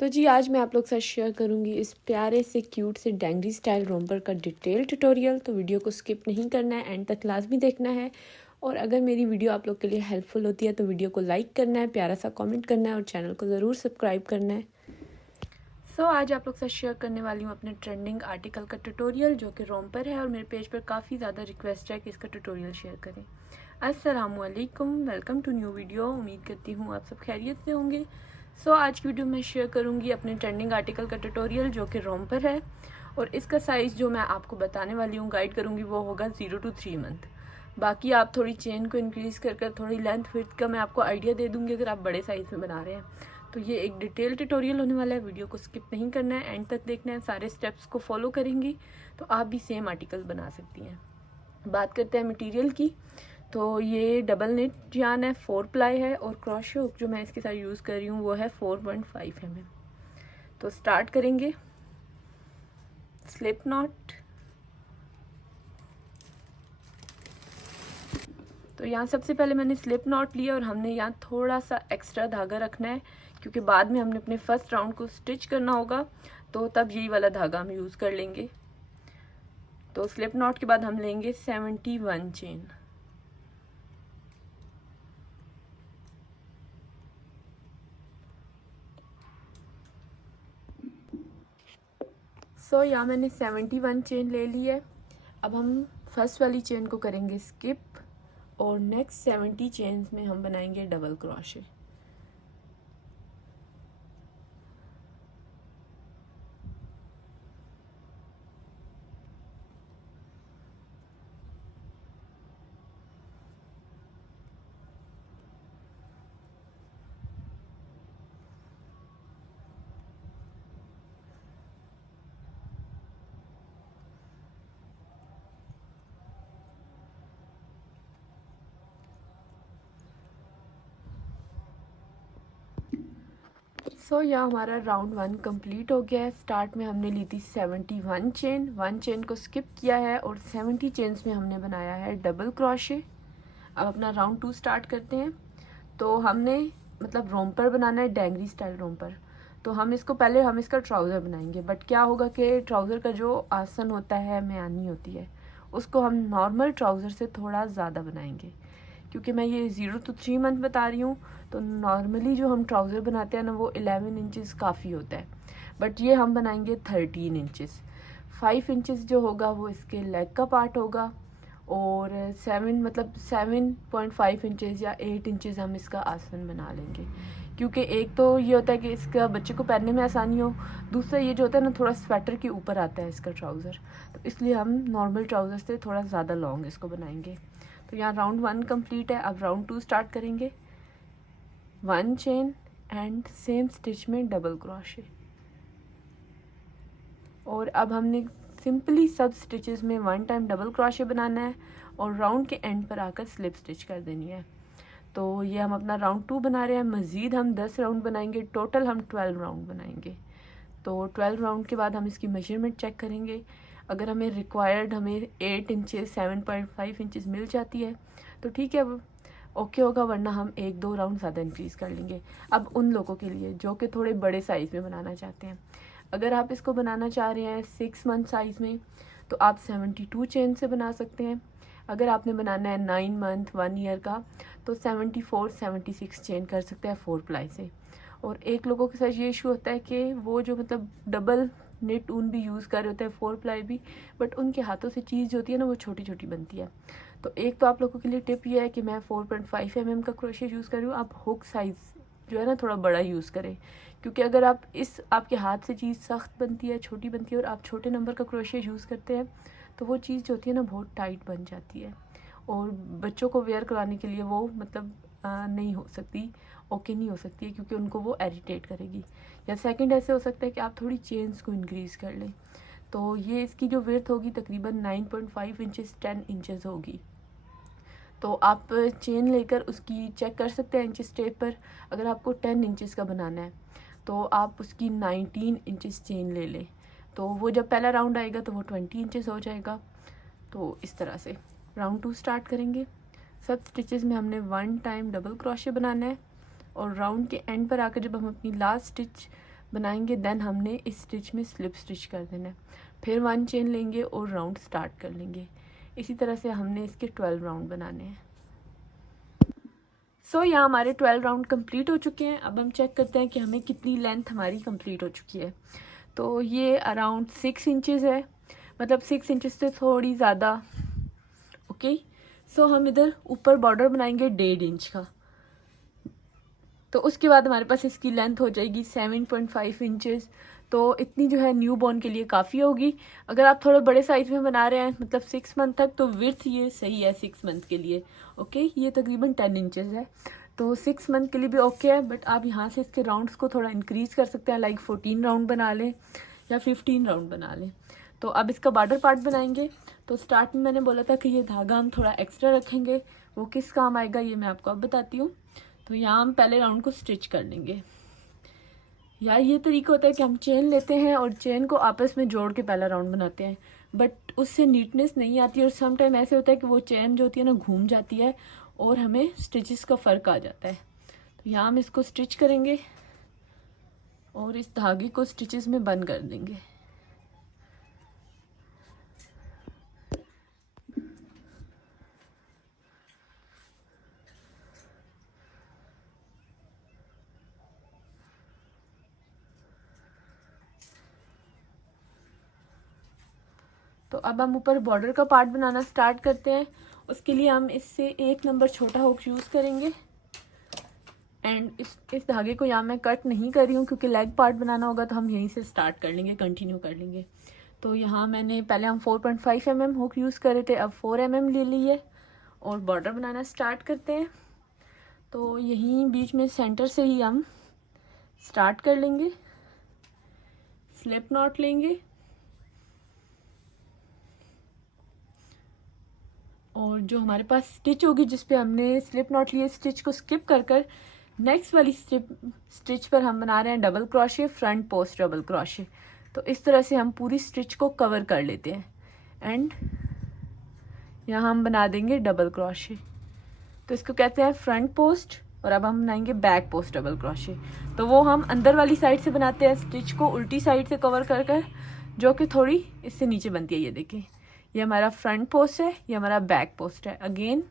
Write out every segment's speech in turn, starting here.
तो जी आज मैं आप लोग के साथ शेयर करूंगी इस प्यारे से क्यूट से डेंगरी स्टाइल रोम्पर का डिटेल ट्यूटोरियल। तो वीडियो को स्किप नहीं करना है, एंड तक लाजमी देखना है। और अगर मेरी वीडियो आप लोग के लिए हेल्पफुल होती है तो वीडियो को लाइक करना है, प्यारा सा कमेंट करना है और चैनल को ज़रूर सब्सक्राइब करना है। आज आप लोग के साथ शेयर करने वाली हूँ अपने ट्रेंडिंग आर्टिकल का ट्यूटोरियल जो कि रोम्पर है, और मेरे पेज पर काफ़ी ज़्यादा रिक्वेस्ट है कि इसका ट्यूटोरियल शेयर करें। अस्सलामुअलैकुम, वेलकम टू न्यू वीडियो। उम्मीद करती हूँ आप सब खैरियत से होंगे। आज की वीडियो में शेयर करूंगी अपने ट्रेंडिंग आर्टिकल का ट्यूटोरियल जो कि रोम्पर है, और इसका साइज़ जो मैं आपको बताने वाली हूँ, गाइड करूंगी, वो होगा 0 to 3 मंथ। बाकी आप थोड़ी चेन को इंक्रीज़ कर थोड़ी लेंथ विड्थ का मैं आपको आइडिया दे दूँगी अगर आप बड़े साइज़ में बना रहे हैं। तो ये एक डिटेल ट्यूटोरियल होने वाला है, वीडियो को स्किप नहीं करना है, एंड तक देखना है, सारे स्टेप्स को फॉलो करेंगी तो आप भी सेम आर्टिकल बना सकती हैं। बात करते हैं मटेरियल की। तो ये डबल नेट यान है, 4 प्लाई है, और क्रॉशे हुक जो मैं इसके साथ यूज़ कर रही हूँ वो है 4.5 mm। तो स्टार्ट करेंगे। Slip not. तो यहाँ सबसे पहले मैंने स्लिप नॉट लिया और हमने यहाँ थोड़ा सा एक्स्ट्रा धागा रखना है क्योंकि बाद में हमने अपने फर्स्ट राउंड को स्टिच करना होगा, तो तब यही वाला धागा हम यूज़ कर लेंगे। तो स्लिप नॉट के बाद हम लेंगे 71 चेन। यहाँ मैंने 71 चेन ले ली है। अब हम फर्स्ट वाली चेन को करेंगे स्किप, और नेक्स्ट 70 चेन्स में हम बनाएंगे डबल क्रोशे। यहाँ हमारा राउंड 1 कंप्लीट हो गया है। स्टार्ट में हमने ली थी 71 चेन, 1 चेन को स्किप किया है और 70 चेन्स में हमने बनाया है डबल क्रोशे। अब अपना राउंड 2 स्टार्ट करते हैं। तो हमने मतलब रोम्पर बनाना है, डेंगरी स्टाइल रोम्पर। तो हम इसका ट्राउज़र बनाएंगे, बट क्या होगा कि ट्राउज़र का जो आसन होता है, म्यानी होती है, उसको हम नॉर्मल ट्राउज़र से थोड़ा ज़्यादा बनाएंगे। क्योंकि मैं ये 0 to 3 मंथ बता रही हूँ, तो नॉर्मली जो हम ट्राउज़र बनाते हैं ना, वो 11 इंचज़ काफ़ी होता है, बट ये हम बनाएंगे 13 इंचज़। 5 इंचज़ जो होगा वो इसके लेग का पार्ट होगा, और 7.5 इंचज़ या 8 इंचज़ हम इसका आसन बना लेंगे। क्योंकि एक तो ये होता है कि इसका बच्चे को पहनने में आसानी हो, दूसरा ये जो होता है ना, थोड़ा स्वेटर के ऊपर आता है इसका ट्राउज़र, तो इसलिए हम नॉर्मल ट्राउज़र से थोड़ा ज़्यादा लॉन्ग इसको बनाएंगे। तो यहाँ राउंड 1 कंप्लीट है। अब राउंड 2 स्टार्ट करेंगे। 1 चेन एंड सेम स्टिच में डबल क्रोशे, और अब हमने सिंपली सब स्टिचेस में 1 टाइम डबल क्रोशे बनाना है और राउंड के एंड पर आकर स्लिप स्टिच कर देनी है। तो ये हम अपना राउंड 2 बना रहे हैं। मज़ीद हम 10 राउंड बनाएंगे, टोटल हम 12 राउंड बनाएंगे। तो 12 राउंड के बाद हम इसकी मेजरमेंट चेक करेंगे। अगर हमें 8 इंचज़ 7.5 इंचज़ मिल जाती है तो ठीक है, ओके होगा, वरना हम 1-2 राउंड ज़्यादा इंक्रीज़ कर लेंगे। अब उन लोगों के लिए जो कि थोड़े बड़े साइज़ में बनाना चाहते हैं, अगर आप इसको बनाना चाह रहे हैं 6 मंथ साइज़ में, तो आप 72 चेन से बना सकते हैं। अगर आपने बनाना है 9 मंथ 1 ईयर का, तो 76 चेन कर सकते हैं 4 प्लाई से। और एक लोगों के साथ ये इशू होता है कि वो जो मतलब डबल नेट ऊन भी यूज़ कर रहे होते हैं, 4 प्लाई भी, बट उनके हाथों से चीज़ जो होती है ना, वो छोटी छोटी बनती है। तो एक तो आप लोगों के लिए टिप ये है कि मैं 4.5 mm का क्रोशे यूज़ कर रही हूँ, आप हुक साइज़ जो है ना थोड़ा बड़ा यूज़ करें। क्योंकि अगर आपके हाथ से चीज़ सख्त बनती है, छोटी बनती है, और आप छोटे नंबर का क्रोशे यूज़ करते हैं, तो वो चीज़ जो होती है ना बहुत टाइट बन जाती है, और बच्चों को वेयर कराने के लिए वो मतलब नहीं हो सकती, ओके नहीं हो सकती है, क्योंकि उनको वो इरिटेट करेगी। या सेकंड ऐसे हो सकता है कि आप थोड़ी चेन्स को इंक्रीज़ कर लें। तो ये इसकी जो विड्थ होगी तकरीबन 9.5 इंचज़ 10 इंचज़ होगी। तो आप चेन लेकर उसकी चेक कर सकते हैं इंचज़ टेप पर। अगर आपको 10 इंचज़ का बनाना है तो आप उसकी 19 इंचज़ चेन ले लें, तो वो जब पहला राउंड आएगा तो वो 20 इंचज़ हो जाएगा। तो इस तरह से राउंड 2 स्टार्ट करेंगे। सब स्टिचेस में हमने 1 टाइम डबल क्रोशे बनाना है, और राउंड के एंड पर आकर जब हम अपनी लास्ट स्टिच बनाएंगे, देन हमने इस स्टिच में स्लिप स्टिच कर देना है, फिर 1 चेन लेंगे और राउंड स्टार्ट कर लेंगे। इसी तरह से हमने इसके 12 राउंड बनाने हैं। सो यहाँ हमारे 12 राउंड कंप्लीट हो चुके हैं। अब हम चेक करते हैं कि हमें कितनी लेंथ हमारी कंप्लीट हो चुकी है। तो ये अराउंड 6 इंचेस है, मतलब 6 इंचेस से थोड़ी ज़्यादा। ओके, सो हम इधर ऊपर बॉर्डर बनाएंगे 1.5 इंच का। तो उसके बाद हमारे पास इसकी लेंथ हो जाएगी 7.5 इंचेस। तो इतनी जो है न्यू बॉर्न के लिए काफ़ी होगी। अगर आप थोड़े बड़े साइज़ में बना रहे हैं, मतलब 6 मंथ तक, तो विड्थ ये सही है 6 मंथ के लिए। ओके, ये तकरीबन 10 इंचेस है, तो 6 मंथ के लिए भी ओके है। बट आप यहाँ से इसके राउंड्स को थोड़ा इंक्रीज़ कर सकते हैं, लाइक 14 राउंड बना लें या 15 राउंड बना लें। तो अब इसका बॉर्डर पार्ट बनाएंगे। तो स्टार्ट में मैंने बोला था कि ये धागा हम थोड़ा एक्स्ट्रा रखेंगे, वो किस काम आएगा ये मैं आपको अब बताती हूँ। तो यहाँ हम पहले राउंड को स्टिच कर लेंगे। यार ये तरीका होता है कि हम चेन लेते हैं और चेन को आपस में जोड़ के पहला राउंड बनाते हैं, बट उससे नीटनेस नहीं आती और सम टाइम ऐसे होता है कि वो चेन जो होती है ना घूम जाती है और हमें स्टिचेस का फ़र्क आ जाता है। तो यहाँ हम इसको स्टिच करेंगे और इस धागे को स्टिचेस में बंद कर देंगे। तो अब हम ऊपर बॉर्डर का पार्ट बनाना स्टार्ट करते हैं। उसके लिए हम इससे 1 नंबर छोटा हुक यूज़ करेंगे एंड इस धागे को यहाँ मैं कट नहीं कर रही हूँ क्योंकि लेग पार्ट बनाना होगा, तो हम यहीं से स्टार्ट कर लेंगे, कंटिन्यू कर लेंगे। तो यहाँ मैंने पहले हम 4.5 mm हुक यूज़ कर रहे थे, अब 4 mm ले ली है और बॉर्डर बनाना स्टार्ट करते हैं। तो यहीं बीच में सेंटर से ही हम स्टार्ट कर लेंगे, स्लिप नॉट लेंगे और जो हमारे पास स्टिच होगी जिस पे हमने स्लिप नॉट लिए, स्टिच को स्किप कर कर नेक्स्ट वाली स्टिच पर हम बना रहे हैं double crochet, front post double crochet. तो इस तरह से हम पूरी स्टिच को कवर कर लेते हैं एंड यहाँ हम बना देंगे डबल क्रोशे। तो इसको कहते हैं फ्रंट पोस्ट और अब हम बनाएंगे बैक पोस्ट डबल क्रोशे। तो वो हम अंदर वाली साइड से बनाते हैं, स्टिच को उल्टी साइड से कवर कर कर, जो कि थोड़ी इससे नीचे बनती है। ये देखें, ये हमारा फ्रंट पोस्ट है, ये हमारा बैक पोस्ट है। Again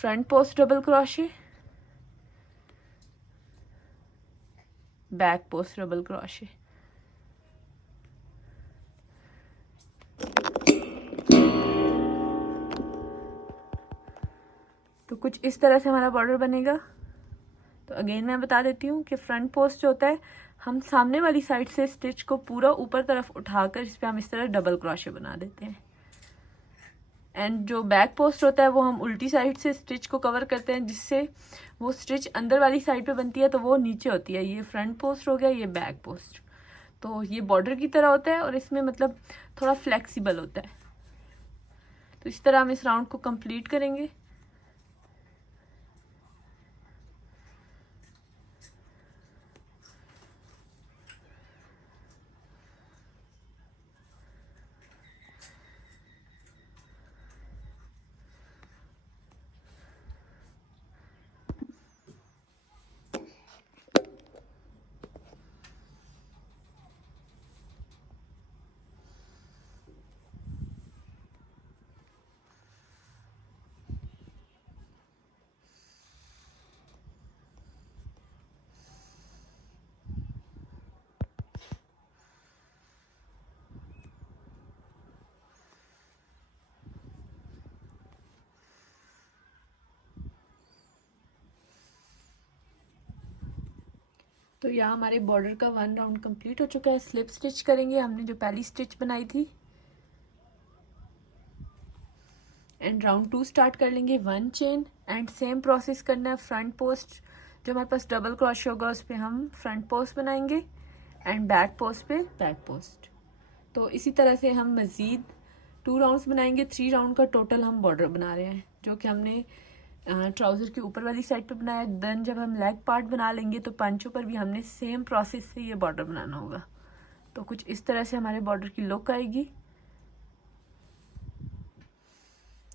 front post double crochet, back post double crochet. तो कुछ इस तरह से हमारा बॉर्डर बनेगा। तो अगेन मैं बता देती हूँ कि फ्रंट पोस्ट जो होता है, हम सामने वाली साइड से स्टिच को पूरा ऊपर तरफ उठाकर इस पर हम इस तरह डबल क्रोशे बना देते हैं एंड जो बैक पोस्ट होता है वो हम उल्टी साइड से स्टिच को कवर करते हैं, जिससे वो स्टिच अंदर वाली साइड पे बनती है तो वो नीचे होती है। ये फ्रंट पोस्ट हो गया, ये बैक पोस्ट। तो ये बॉर्डर की तरह होता है और इसमें मतलब थोड़ा फ्लेक्सिबल होता है। तो इस तरह हम इस राउंड को कंप्लीट करेंगे। तो यहाँ हमारे बॉर्डर का 1 राउंड कंप्लीट हो चुका है। स्लिप स्टिच करेंगे हमने जो पहली स्टिच बनाई थी एंड राउंड 2 स्टार्ट कर लेंगे 1 चेन एंड सेम प्रोसेस करना है। फ्रंट पोस्ट जो हमारे पास डबल क्रोशे होगा उस पर हम फ्रंट पोस्ट बनाएंगे एंड बैक पोस्ट पे बैक पोस्ट। तो इसी तरह से हम मज़ीद 2 राउंड्स बनाएंगे। 3 राउंड का टोटल हम बॉर्डर बना रहे हैं, जो कि हमने ट्राउज़र की ऊपर वाली साइड पे बनाया। देन जब हम लेग पार्ट बना लेंगे तो पंचों पर भी हमने सेम प्रोसेस से ये बॉर्डर बनाना होगा। तो कुछ इस तरह से हमारे बॉर्डर की लुक आएगी।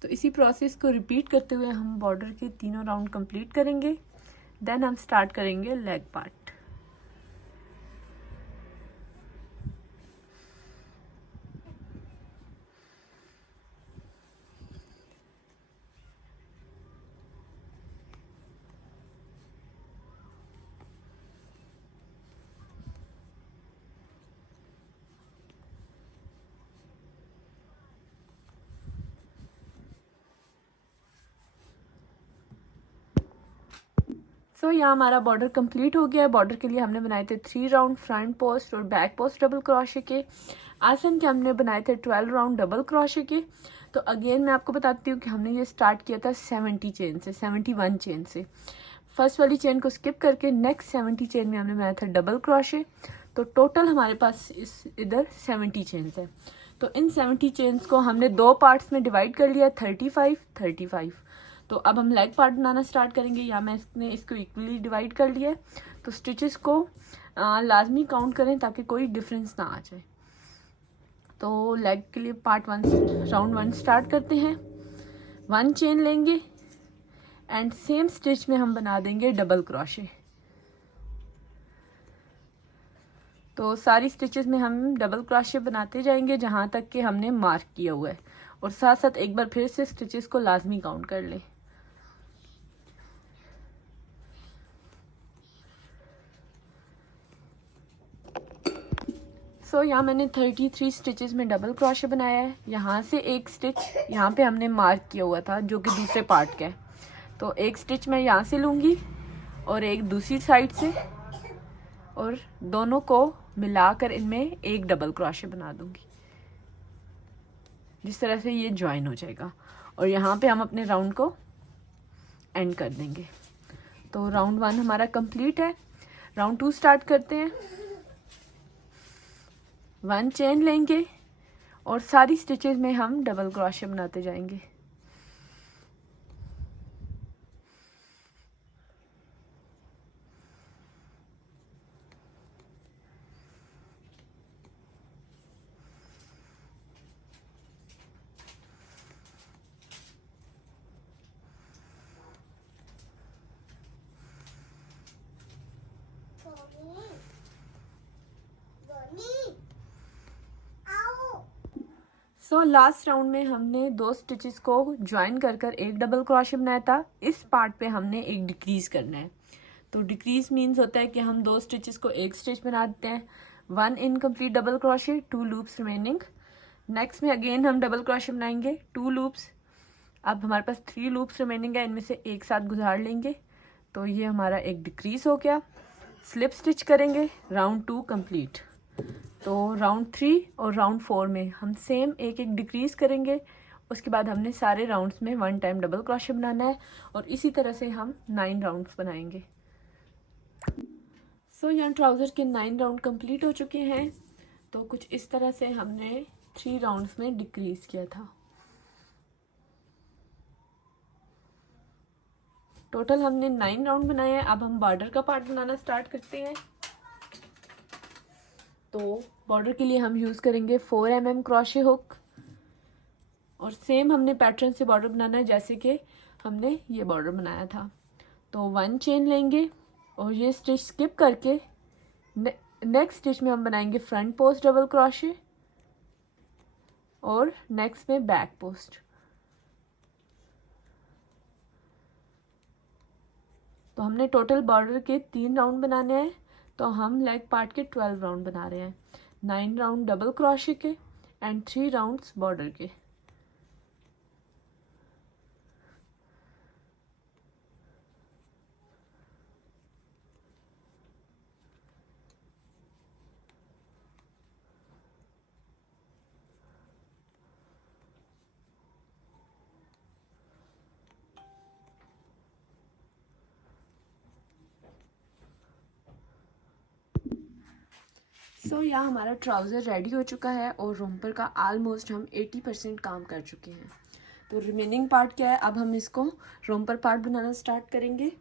तो इसी प्रोसेस को रिपीट करते हुए हम बॉर्डर के तीनों राउंड कंप्लीट करेंगे। देन हम स्टार्ट करेंगे लेग पार्ट। सो यहाँ हमारा बॉर्डर कंप्लीट हो गया है। बॉर्डर के लिए हमने बनाए थे 3 राउंड फ्रंट पोस्ट और बैक पोस्ट डबल क्रोशे के। आसन के हमने बनाए थे 12 राउंड डबल क्रोशे के। तो अगेन मैं आपको बताती हूँ कि हमने ये स्टार्ट किया था 70 चेन से, 71 चेन से। फर्स्ट वाली चेन को स्किप करके नेक्स्ट 70 चेन में हमने बनाया था डबल क्रोशे। तो टोटल हमारे पास इधर 70 चेन्स है। तो इन 70 चेन्स को हमने 2 पार्ट्स में डिवाइड कर लिया, 35 35। तो अब हम लेग पार्ट बनाना स्टार्ट करेंगे। यहाँ मैंने इसको इक्वली डिवाइड कर लिया है। तो स्टिचेस को लाजमी काउंट करें ताकि कोई डिफरेंस ना आ जाए। तो लेग के लिए पार्ट 1 राउंड 1 स्टार्ट करते हैं। 1 चेन लेंगे एंड सेम स्टिच में हम बना देंगे डबल क्रोशे। तो सारी स्टिचेस में हम डबल क्रोशे बनाते जाएंगे जहाँ तक कि हमने मार्क किया हुआ है, और साथ साथ एक बार फिर से स्टिचेस को लाजमी काउंट कर लें। सो यहाँ मैंने 33 स्टिचेस में डबल क्रोशे बनाया है। यहाँ से एक स्टिच यहाँ पे हमने मार्क किया हुआ था जो कि दूसरे पार्ट का है। तो एक स्टिच मैं यहाँ से लूँगी और एक दूसरी साइड से, और दोनों को मिलाकर इनमें एक डबल क्रोशे बना दूँगी। जिस तरह से ये ज्वाइन हो जाएगा, और यहाँ पे हम अपने राउंड को एंड कर देंगे। तो राउंड 1 हमारा कंप्लीट है। राउंड 2 स्टार्ट करते हैं। 1 चेन लेंगे और सारी स्टिचेस में हम डबल क्रोशे बनाते जाएंगे। सो लास्ट राउंड में हमने 2 स्टिचेस को ज्वाइन कर कर एक डबल क्रोशे बनाया था। इस पार्ट पे हमने एक डिक्रीज करना है। तो डिक्रीज मीन्स होता है कि हम 2 स्टिचेस को एक स्टिच बना देते हैं। 1 incomplete double crochet, 2 loops remaining. Next में अगेन हम डबल क्रोशे बनाएंगे, 2 लूप्स। अब हमारे पास 3 लूप्स रिमेनिंग है, इनमें से एक साथ गुजार लेंगे। तो ये हमारा एक डिक्रीज हो गया। स्लिप स्टिच करेंगे, राउंड 2 कंप्लीट। तो राउंड 3 और राउंड 4 में हम सेम एक एक डिक्रीज करेंगे। उसके बाद हमने सारे राउंड्स में 1 टाइम डबल क्रोशे बनाना है, और इसी तरह से हम 9 राउंड्स बनाएंगे। सो यहाँ ट्राउज़र के 9 राउंड कंप्लीट हो चुके हैं। तो कुछ इस तरह से हमने 3 राउंड्स में डिक्रीज किया था। टोटल हमने 9 राउंड बनाए हैं। अब हम बॉर्डर का पार्ट बनाना स्टार्ट करते हैं। तो बॉर्डर के लिए हम यूज़ करेंगे 4 mm क्रोशे हुक, और सेम हमने पैटर्न से बॉर्डर बनाना है जैसे कि हमने ये बॉर्डर बनाया था। तो 1 चेन लेंगे और ये स्टिच स्किप करके नेक्स्ट स्टिच में हम बनाएंगे फ्रंट पोस्ट डबल क्रोशे, और नेक्स्ट में बैक पोस्ट। तो हमने टोटल बॉर्डर के 3 राउंड बनाने हैं। तो हम लेग पार्ट के 12 राउंड बना रहे हैं। 9 राउंड डबल क्रोशे के एंड 3 राउंड्स बॉर्डर के। सो यहाँ हमारा ट्राउज़र रेडी हो चुका है, और रोम्पर का आलमोस्ट हम 80% काम कर चुके हैं। तो रिमेनिंग पार्ट क्या है, अब हम इसको रोम्पर पार्ट बनाना स्टार्ट करेंगे,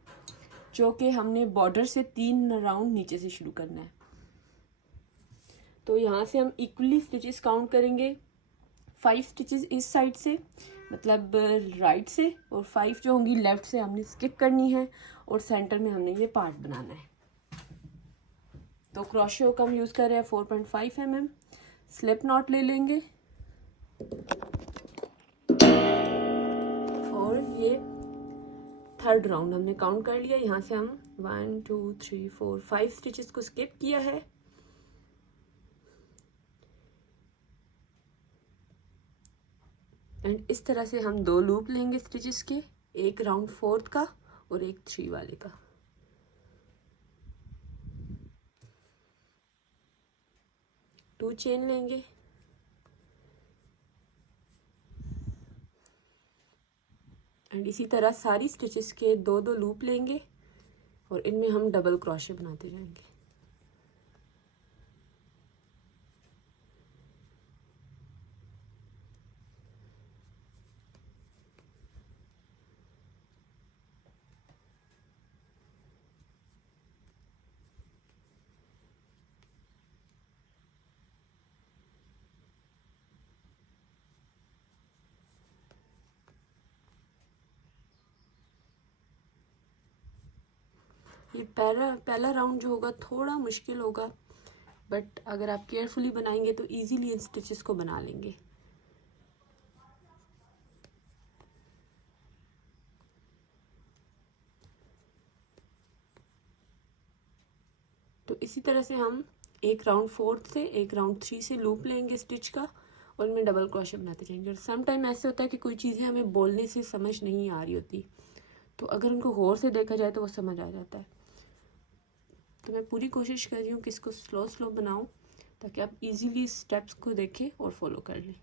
जो कि हमने बॉर्डर से 3 राउंड नीचे से शुरू करना है। तो यहाँ से हम इक्वली स्टिचेस काउंट करेंगे। 5 स्टिचेस इस साइड से, मतलब राइट से, और 5 जो होंगी लेफ़्ट से हमने स्किप करनी है, और सेंटर में हमने ये पार्ट बनाना है। तो क्रोशे हुक हम यूज़ कर रहे हैं 4.5 mm। स्लिप नॉट ले लेंगे, और ये 3rd राउंड हमने काउंट कर लिया। यहाँ से हम 1 2 3 4 5 स्टिचेस को स्किप किया है। एंड इस तरह से हम 2 लूप लेंगे स्टिचेस के, एक राउंड 4th का और एक 3 वाले का। 2 चेन लेंगे, एंड इसी तरह सारी स्टिचेस के 2-2 लूप लेंगे और इनमें हम डबल क्रोशे बनाते जाएंगे। ये पहला राउंड जो होगा थोड़ा मुश्किल होगा, बट अगर आप केयरफुली बनाएंगे तो इजीली इन स्टिचेस को बना लेंगे। तो इसी तरह से हम एक राउंड 4 से एक राउंड 3 से लूप लेंगे स्टिच का और इनमें डबल क्रोशे बनाते जाएंगे। और सम टाइम ऐसे होता है कि कोई चीज़ें हमें बोलने से समझ नहीं आ रही होती, तो अगर उनको गौर से देखा जाए तो वो समझ आ जाता है। तो मैं पूरी कोशिश कर रही हूँ कि इसको स्लो स्लो बनाऊँ ताकि आप इजीली स्टेप्स को देखें और फॉलो कर लें।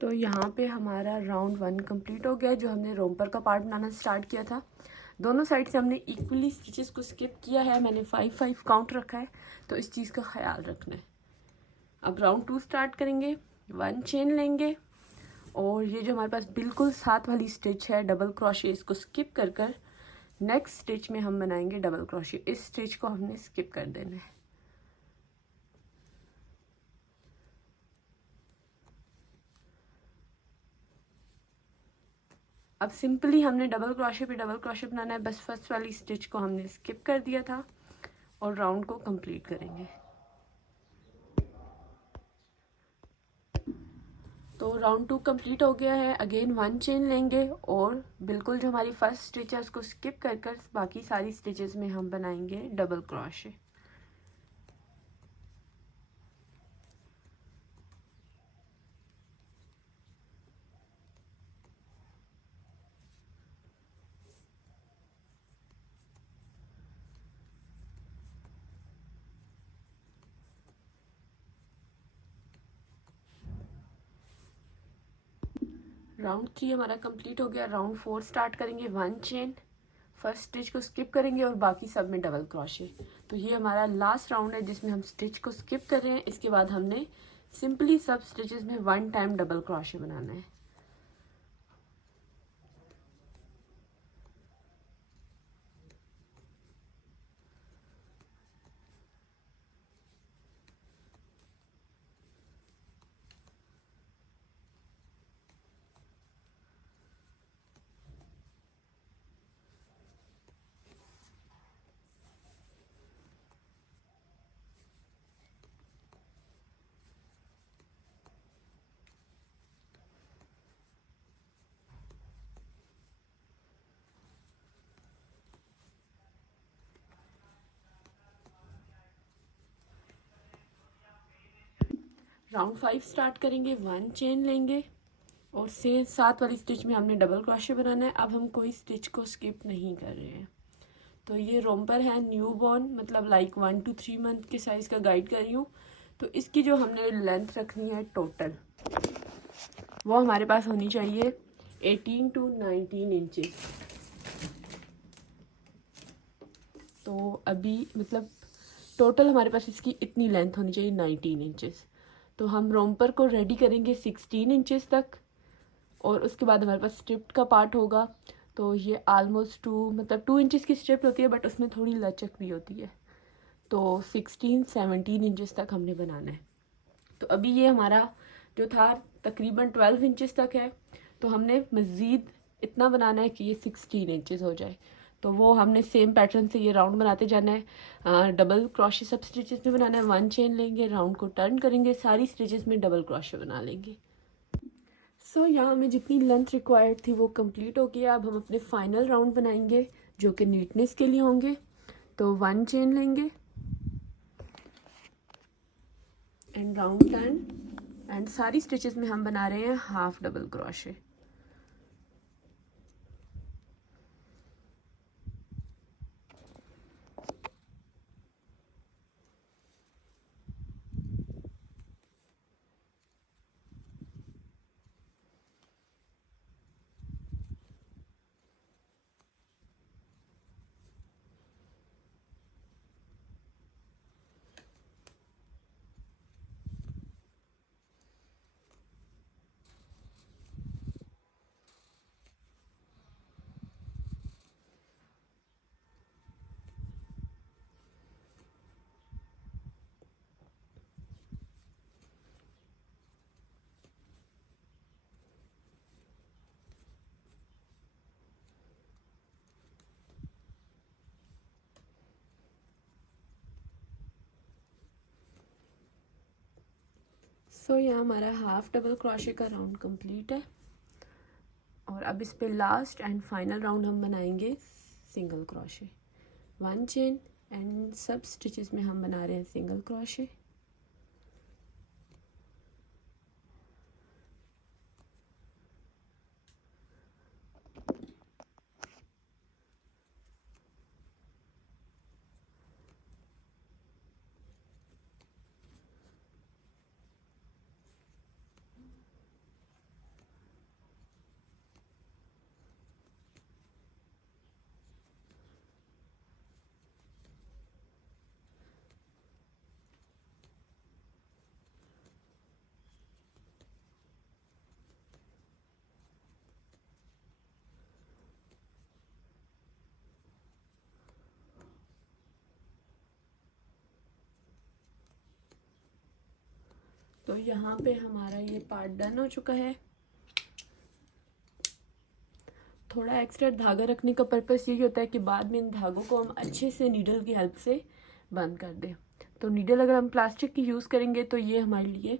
तो यहाँ पे हमारा राउंड 1 कंप्लीट हो गया, जो हमने रोम्पर का पार्ट बनाना स्टार्ट किया था। दोनों साइड से हमने इक्वली स्टिचेस को स्किप किया है। मैंने 5-5 काउंट रखा है, तो इस चीज़ का ख्याल रखना है। अब राउंड 2 स्टार्ट करेंगे। 1 चेन लेंगे और ये जो हमारे पास बिल्कुल साथ वाली स्टिच है डबल क्रोशे, इसको स्किप कर कर नेक्स्ट स्टिच में हम बनाएंगे डबल क्रोशे। इस स्टिच को हमने स्किप कर देना है। अब सिंपली हमने डबल क्रोशे पे डबल क्रोशे बनाना है, बस फर्स्ट वाली स्टिच को हमने स्किप कर दिया था और राउंड को कंप्लीट करेंगे। तो राउंड 2 कंप्लीट हो गया है। अगेन 1 चेन लेंगे और बिल्कुल जो हमारी फर्स्ट स्टिच है उसको स्किप कर कर बाकी सारी स्टिचेस में हम बनाएंगे डबल क्रोशे। राउंड 3 हमारा कंप्लीट हो गया। राउंड 4 स्टार्ट करेंगे। 1 चेन, फर्स्ट स्टिच को स्किप करेंगे और बाकी सब में डबल क्रोशे। तो ये हमारा लास्ट राउंड है जिसमें हम स्टिच को स्किप कर रहे हैं। इसके बाद हमने सिंपली सब स्टिचेस में 1 टाइम डबल क्रोशे बनाना है। राउंड 5 स्टार्ट करेंगे, 1 चेन लेंगे और से 7 वाली स्टिच में हमने डबल क्रोशे बनाना है। अब हम कोई स्टिच को स्किप नहीं कर रहे हैं। तो ये रोम्पर है न्यू बॉर्न, मतलब लाइक 1 to 3 मंथ के साइज़ का गाइड कर रही हूँ। तो इसकी जो हमने लेंथ रखनी है टोटल, वो हमारे पास होनी चाहिए 18 to 19 इंचेस। तो अभी मतलब टोटल हमारे पास इसकी इतनी लेंथ होनी चाहिए 19 इंचेस। तो हम रोम्पर को रेडी करेंगे 16 इंचेस तक और उसके बाद हमारे पास स्ट्रिप्ट का पार्ट होगा। तो ये आलमोस्ट 2 इंचेस की स्ट्रिप्ट होती है, बट उसमें थोड़ी लचक भी होती है। तो 16-17 इंचेस तक हमने बनाना है। तो अभी ये हमारा जो था तकरीबन 12 इंचेस तक है, तो हमने मज़ीद इतना बनाना है कि ये 16 इंचेस हो जाए। तो वो हमने सेम पैटर्न से ये राउंड बनाते जाना है। डबल क्रोशे सब स्टिचेस में बनाना है, 1 चेन लेंगे, राउंड को टर्न करेंगे, सारी स्टिचेस में डबल क्रोशे बना लेंगे। सो यहाँ हमें जितनी लेंथ रिक्वायर्ड थी वो कंप्लीट हो गया। अब हम अपने फाइनल राउंड बनाएंगे जो कि नीटनेस के लिए होंगे। तो 1 चेन लेंगे एंड राउंड टर्न एंड सारी स्टिचेस में हम बना रहे हैं हाफ डबल क्रोशे। सो यहाँ हमारा हाफ डबल क्रोशे का राउंड कंप्लीट है और अब इस पे लास्ट एंड फाइनल राउंड हम बनाएंगे सिंगल क्रोशे। 1 चेन एंड सब स्टिचेस में हम बना रहे हैं सिंगल क्रोशे। तो यहाँ पे हमारा ये पार्ट डन हो चुका है। थोड़ा एक्स्ट्रा धागा रखने का पर्पस यही होता है कि बाद में इन धागों को हम अच्छे से नीडल की हेल्प से बंद कर दें। तो नीडल अगर हम प्लास्टिक की यूज़ करेंगे तो ये हमारे लिए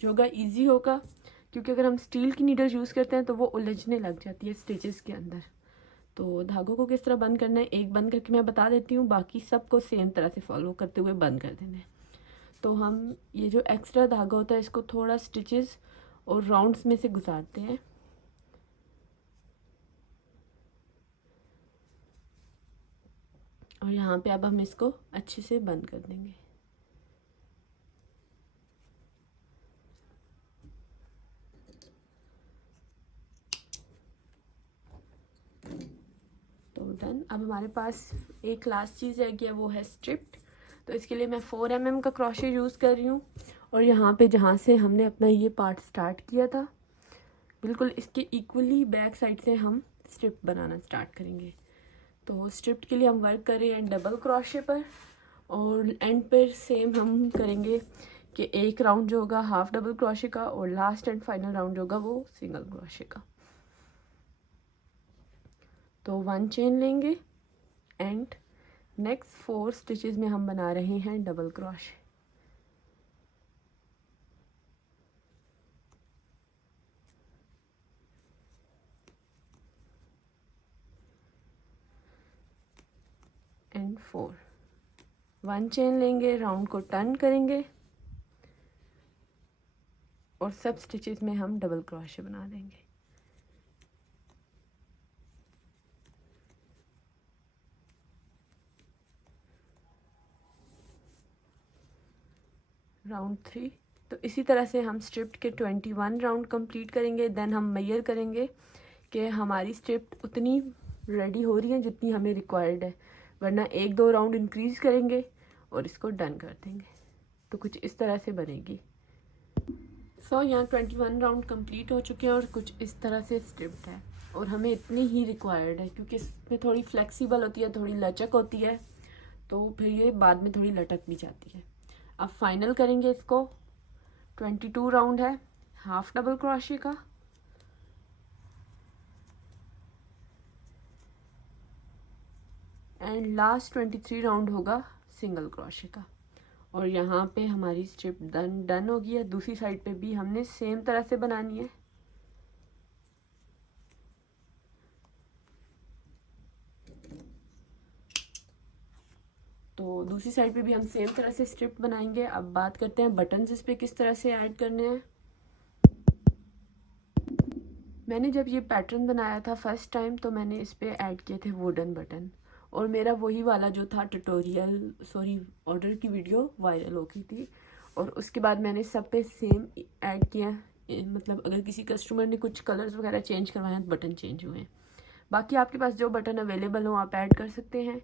जो होगा ईजी होगा, क्योंकि अगर हम स्टील की नीडल यूज़ करते हैं तो वो उलझने लग जाती है स्टिचेस के अंदर। तो धागों को किस तरह बंद करना है एक बंद करके मैं बता देती हूँ, बाकी सबको सेम तरह से फॉलो करते हुए बंद कर देना है। तो हम ये जो एक्स्ट्रा धागा होता है इसको थोड़ा स्टिचेस और राउंड्स में से गुजारते हैं और यहाँ पे अब हम इसको अच्छे से बंद कर देंगे। तो डन। अब हमारे पास एक लास्ट चीज़ रह गया, वो है स्ट्रिप्ट। तो इसके लिए मैं 4 mm का क्रोशे यूज़ कर रही हूँ और यहाँ पे जहाँ से हमने अपना ये पार्ट स्टार्ट किया था बिल्कुल इसके इक्वली बैक साइड से हम स्ट्रिप बनाना स्टार्ट करेंगे। तो स्ट्रिप्ट के लिए हम वर्क कर रहे हैं डबल क्रोशे पर और एंड पर सेम हम करेंगे कि एक राउंड जो होगा हाफ डबल क्रोशे का और लास्ट एंड फाइनल राउंड जो होगा वो सिंगल क्रोशे का। तो 1 चेन लेंगे एंड नेक्स्ट 4 स्टिचेस में हम बना रहे हैं डबल क्रोशे। एंड 4 1 चेन लेंगे, राउंड को टर्न करेंगे और सब स्टिचेस में हम डबल क्रोशे बना देंगे। राउंड 3। तो इसी तरह से हम स्ट्रिप के 21 राउंड कंप्लीट करेंगे। देन हम मेजर करेंगे कि हमारी स्ट्रिप उतनी रेडी हो रही है जितनी हमें रिक्वायर्ड है, वरना 1-2 राउंड इंक्रीज़ करेंगे और इसको डन कर देंगे। तो कुछ इस तरह से बनेगी। यहाँ 21 राउंड कंप्लीट हो चुके हैं और कुछ इस तरह से स्ट्रिप्ड है और हमें इतनी ही रिक्वायर्ड है क्योंकि इसमें थोड़ी फ्लेक्सिबल होती है, थोड़ी लचक होती है, तो फिर ये बाद में थोड़ी लटक भी जाती है। अब फाइनल करेंगे इसको। 22 राउंड है हाफ डबल क्रोशे का, एंड लास्ट 23 राउंड होगा सिंगल क्रोशे का। और यहाँ पे हमारी स्ट्रिप डन हो गई है। दूसरी साइड पे भी हमने सेम तरह से बनानी है। तो दूसरी साइड पे भी हम सेम तरह से स्ट्रिप बनाएंगे। अब बात करते हैं बटन्स इस पे किस तरह से ऐड करने हैं। मैंने जब ये पैटर्न बनाया था फर्स्ट टाइम तो मैंने इस पे ऐड किए थे वुडन बटन, और मेरा वही वाला जो था ऑर्डर की वीडियो वायरल हो गई थी। और उसके बाद मैंने सब पे सेम ऐड किया। मतलब अगर किसी कस्टमर ने कुछ कलर्स वगैरह चेंज करवाए हैं तो बटन चेंज हुए हैं। बाकी आपके पास जो बटन अवेलेबल हो आप ऐड कर सकते हैं।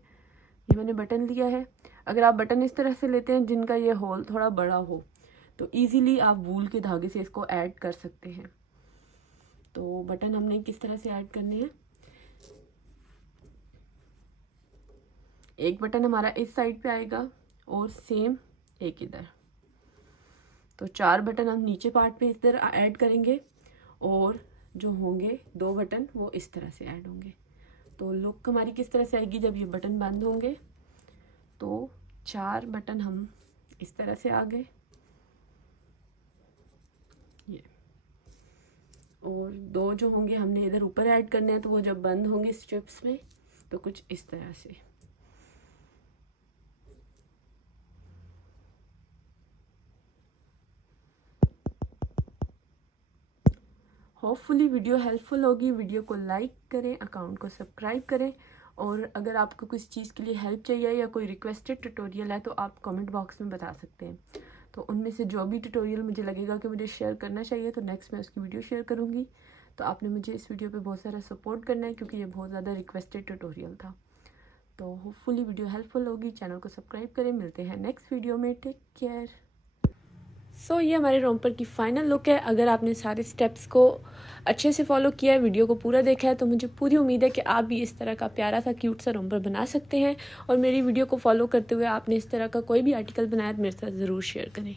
ये मैंने बटन लिया है। अगर आप बटन इस तरह से लेते हैं जिनका ये होल थोड़ा बड़ा हो तो ईज़िली आप वूल के धागे से इसको ऐड कर सकते हैं। तो बटन हमने किस तरह से ऐड करने हैं। एक बटन हमारा इस साइड पे आएगा और सेम एक इधर। तो 4 बटन हम नीचे पार्ट पे इधर ऐड करेंगे और जो होंगे 2 बटन वो इस तरह से ऐड होंगे। तो लुक हमारी किस तरह से आएगी जब ये बटन बंद होंगे। तो 4 बटन हम इस तरह से आ गए ये, और 2 जो होंगे हमने इधर ऊपर ऐड करने हैं, तो वो जब बंद होंगे स्ट्रिप्स में तो कुछ इस तरह से। होपफुली वीडियो हेल्पफुल होगी। वीडियो को लाइक करें, अकाउंट को सब्सक्राइब करें, और अगर आपको किसी चीज़ के लिए हेल्प चाहिए या कोई रिक्वेस्टेड ट्यूटोरियल है तो आप कमेंट बॉक्स में बता सकते हैं। तो उनमें से जो भी ट्यूटोरियल मुझे लगेगा कि मुझे शेयर करना चाहिए तो नेक्स्ट मैं उसकी वीडियो शेयर करूँगी। तो आपने मुझे इस वीडियो पे बहुत सारा सपोर्ट करना है क्योंकि ये बहुत ज़्यादा रिक्वेस्टेड ट्यूटोरियल था। तो होपफुली वीडियो हेल्पफुल होगी। चैनल को सब्सक्राइब करें। मिलते हैं नेक्स्ट वीडियो में। Take care. ये हमारे रोम्पर की फ़ाइनल लुक है। अगर आपने सारे स्टेप्स को अच्छे से फॉलो किया है, वीडियो को पूरा देखा है, तो मुझे पूरी उम्मीद है कि आप भी इस तरह का प्यारा सा क्यूट सा रोम्पर बना सकते हैं। और मेरी वीडियो को फॉलो करते हुए आपने इस तरह का कोई भी आर्टिकल बनाया तो मेरे साथ ज़रूर शेयर करें।